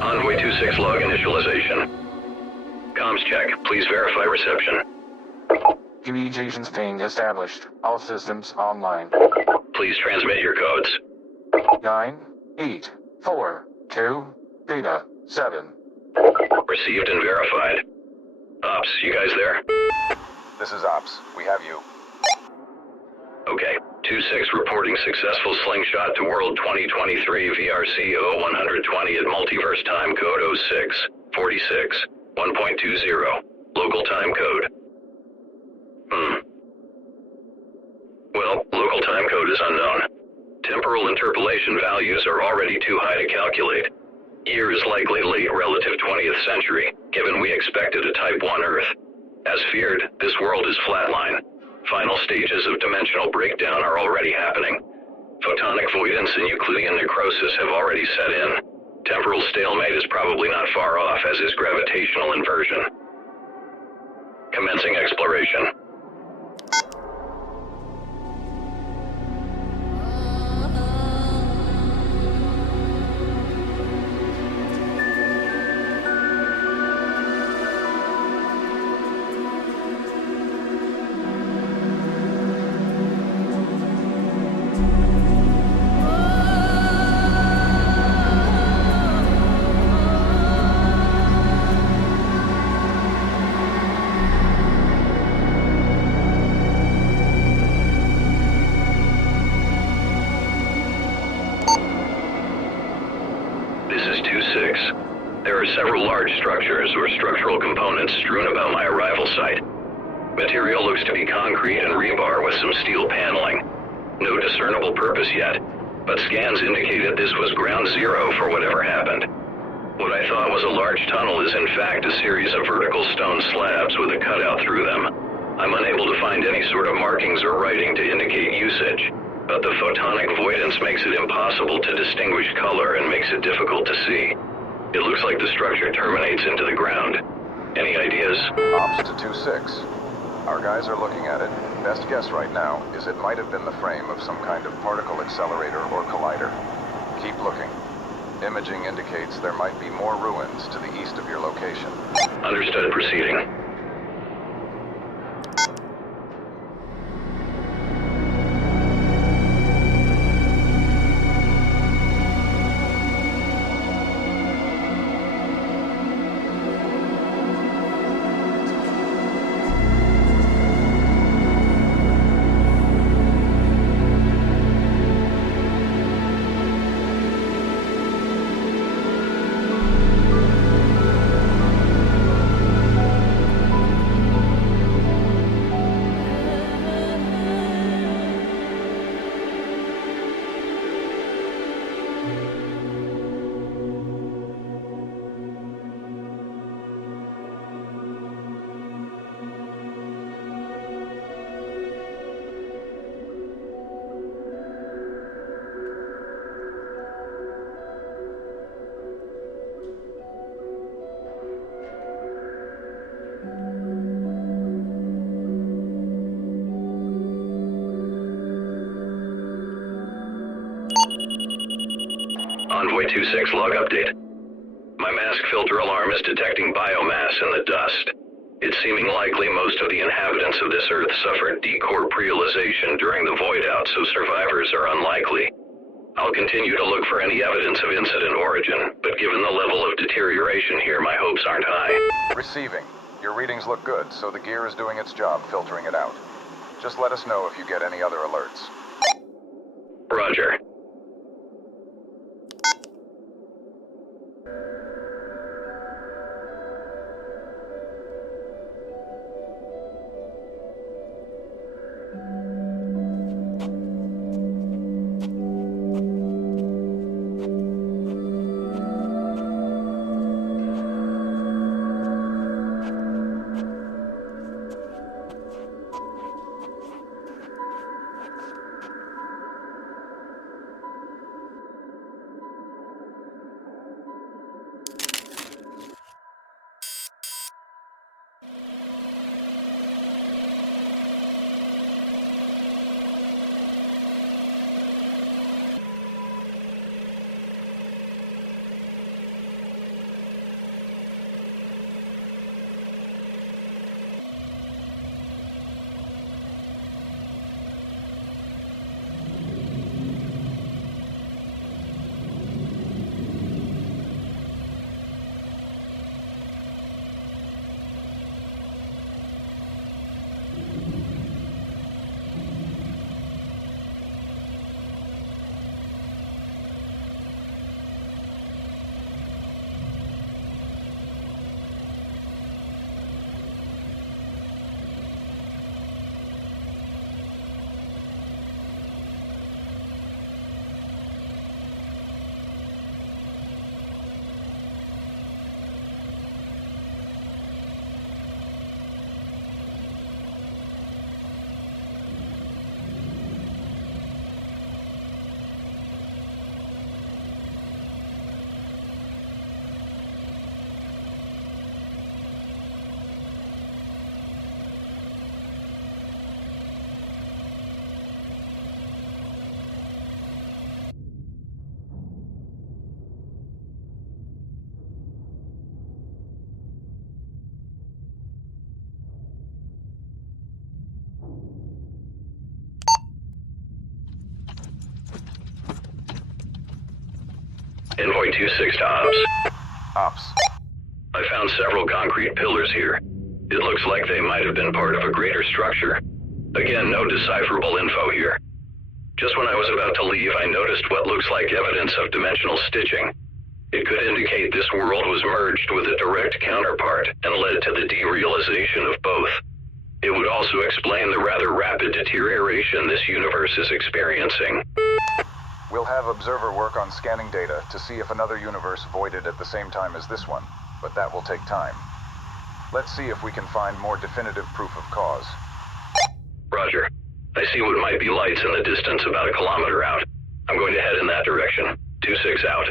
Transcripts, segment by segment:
Envoy 26 log initialization. Comms check. Please verify reception. Communications ping established. All systems online. Please transmit your codes. 9, 8, 4, 2, Beta, 7. Received and verified. Ops, you guys there? This is Ops. We have you. Okay. 26 reporting successful slingshot to World 2023 VRC 0120 at multiverse time code 0646 1.20. Local time code. Well, local time code is unknown. Temporal interpolation values are already too high to calculate. Year is likely late relative 20th century, given we expected a Type 1 Earth. As feared, this world is flatline. Final stages of dimensional breakdown are already happening. Photonic voidance and Euclidean necrosis have already set in. Temporal stalemate is probably not far off, as is gravitational inversion. Commencing exploration. This is 2-6. There are several large structures or structural components strewn about my arrival site. Material looks to be concrete and rebar with some steel paneling. No discernible purpose yet, but scans indicated this was ground zero for whatever happened. What I thought was a large tunnel is in fact a series of vertical stone slabs with a cutout through them. I'm unable to find any sort of markings or writing to indicate usage, but the photonic voidance makes it impossible to distinguish color and makes it difficult to see. It looks like the structure terminates into the ground. Any ideas? Ops to 2-6. Our guys are looking at it. Best guess right now is it might have been the frame of some kind of particle accelerator or collider. Keep looking. Imaging indicates there might be more ruins to the east of your location. Understood. Proceeding. Envoy 26 log update. My mask filter alarm is detecting biomass in the dust. It's seeming likely most of the inhabitants of this Earth suffered decorporealization during the void out, so survivors are unlikely. I'll continue to look for any evidence of incident origin, but given the level of deterioration here, my hopes aren't high. Receiving. Your readings look good, so the gear is doing its job filtering it out. Just let us know if you get any other alerts. Roger. Envoy 26 to Ops. Ops. I found several concrete pillars here. It looks like they might have been part of a greater structure. Again, no decipherable info here. Just when I was about to leave, I noticed what looks like evidence of dimensional stitching. It could indicate this world was merged with a direct counterpart and led to the derealization of both. It would also explain the rather rapid deterioration this universe is experiencing. We'll have Observer work on scanning data to see if another universe voided at the same time as this one, but that will take time. Let's see if we can find more definitive proof of cause. Roger. I see what might be lights in the distance about a kilometer out. I'm going to head in that direction. 26 out.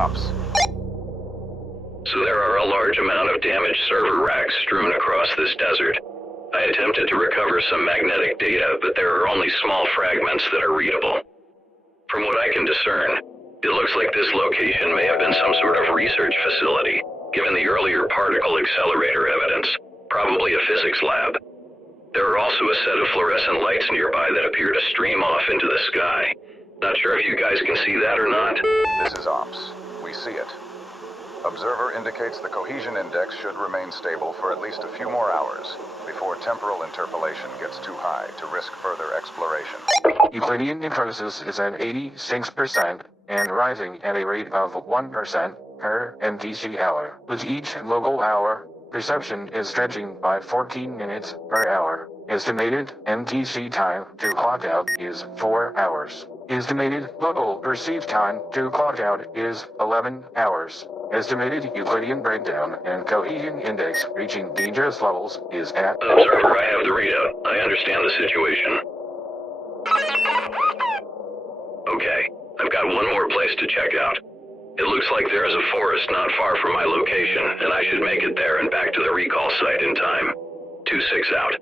Ops. So there are a large amount of damaged server racks strewn across this desert. I attempted to recover some magnetic data, but there are only small fragments that are readable. From what I can discern, it looks like this location may have been some sort of research facility, given the earlier particle accelerator evidence, probably a physics lab. There are also a set of fluorescent lights nearby that appear to stream off into the sky. Not sure if you guys can see that or not. This is Ops. We see it. Observer indicates the cohesion index should remain stable for at least a few more hours before temporal interpolation gets too high to risk further exploration. Euclidean necrosis is at 86% and rising at a rate of 1% per MTC hour. With each local hour, perception is stretching by 14 minutes per hour. Estimated MTC time to clock out is 4 hours. Estimated local perceived time to clock out is 11 hours. Estimated Euclidean breakdown and cohesion index reaching dangerous levels is at... Observer, I have the readout. I understand the situation. Okay, I've got one more place to check out. It looks like there is a forest not far from my location, and I should make it there and back to the recall site in time. 26 out.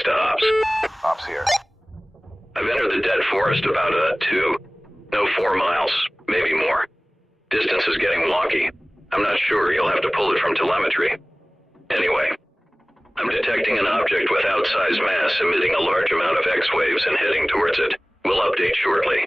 2-6 to Ops. Ops here. I've entered the dead forest about 4 miles, maybe more. Distance is getting wonky. I'm not sure, you'll have to pull it from telemetry. Anyway, I'm detecting an object with outsized mass emitting a large amount of X-waves and heading towards it. We'll update shortly.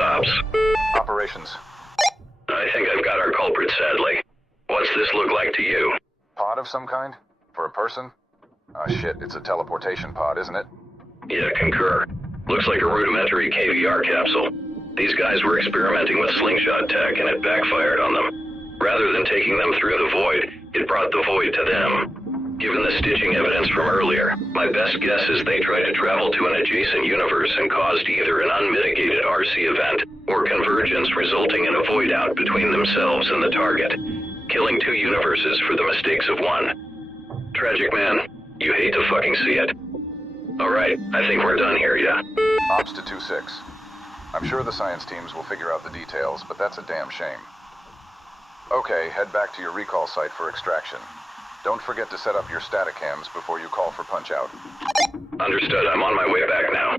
Ops. Operations. I think I've got our culprit, sadly. What's this look like to you? Pod of some kind? For a person? Ah, shit, it's a teleportation pod, isn't it? Yeah, concur. Looks like a rudimentary KVR capsule. These guys were experimenting with slingshot tech and it backfired on them. Rather than taking them through the void, it brought the void to them. Given the stitching evidence from earlier, my best guess is they tried to travel to an adjacent universe and caused either an unmitigated RC event or convergence resulting in a void out between themselves and the target, killing 2 universes for the mistakes of one. Tragic, man. You hate to fucking see it. Alright, I think we're done here, yeah? Ops to 2-6. I'm sure the science teams will figure out the details, but that's a damn shame. Okay, head back to your recall site for extraction. Don't forget to set up your static cams before you call for punch-out. Understood. I'm on my way back now.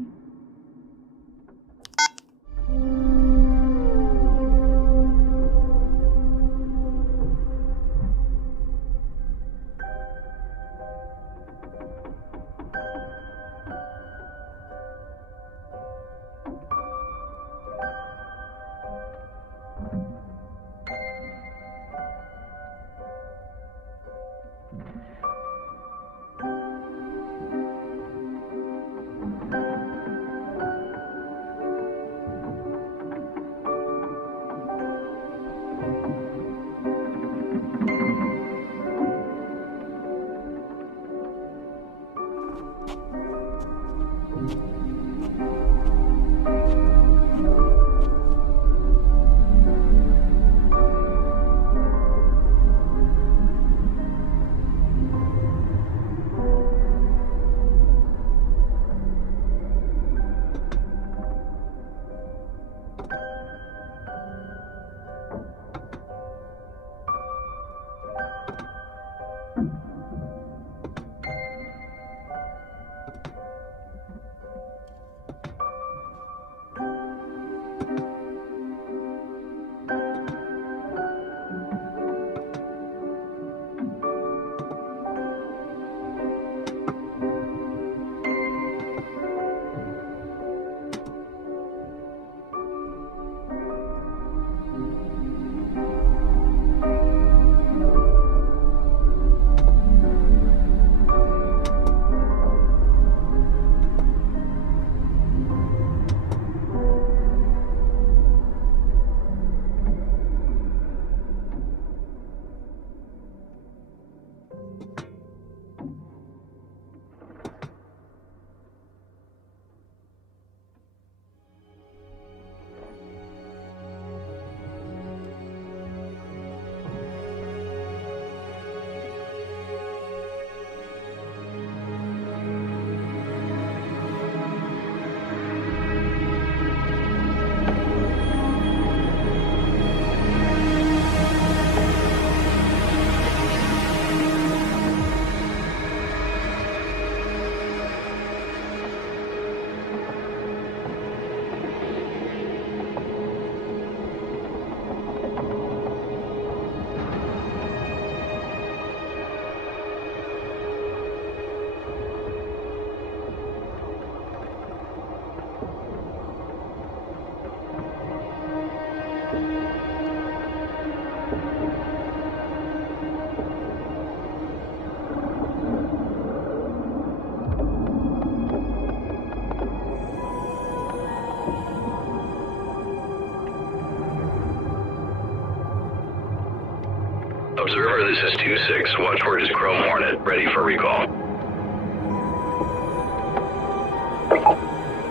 Observer, this is 2-6. Watchword is Chrome Hornet. Ready for recall.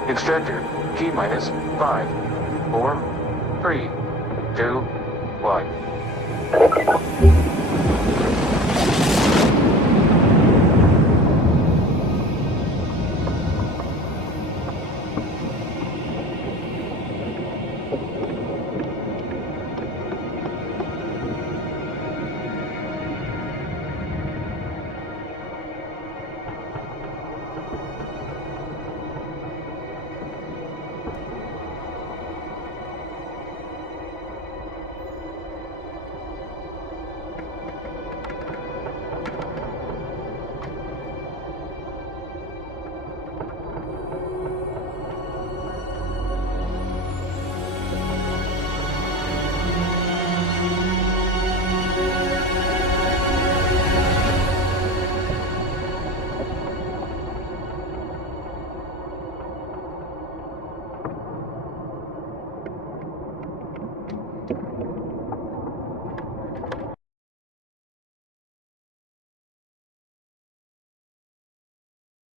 Extractor, T-minus 5, 4, 3, 2, 1.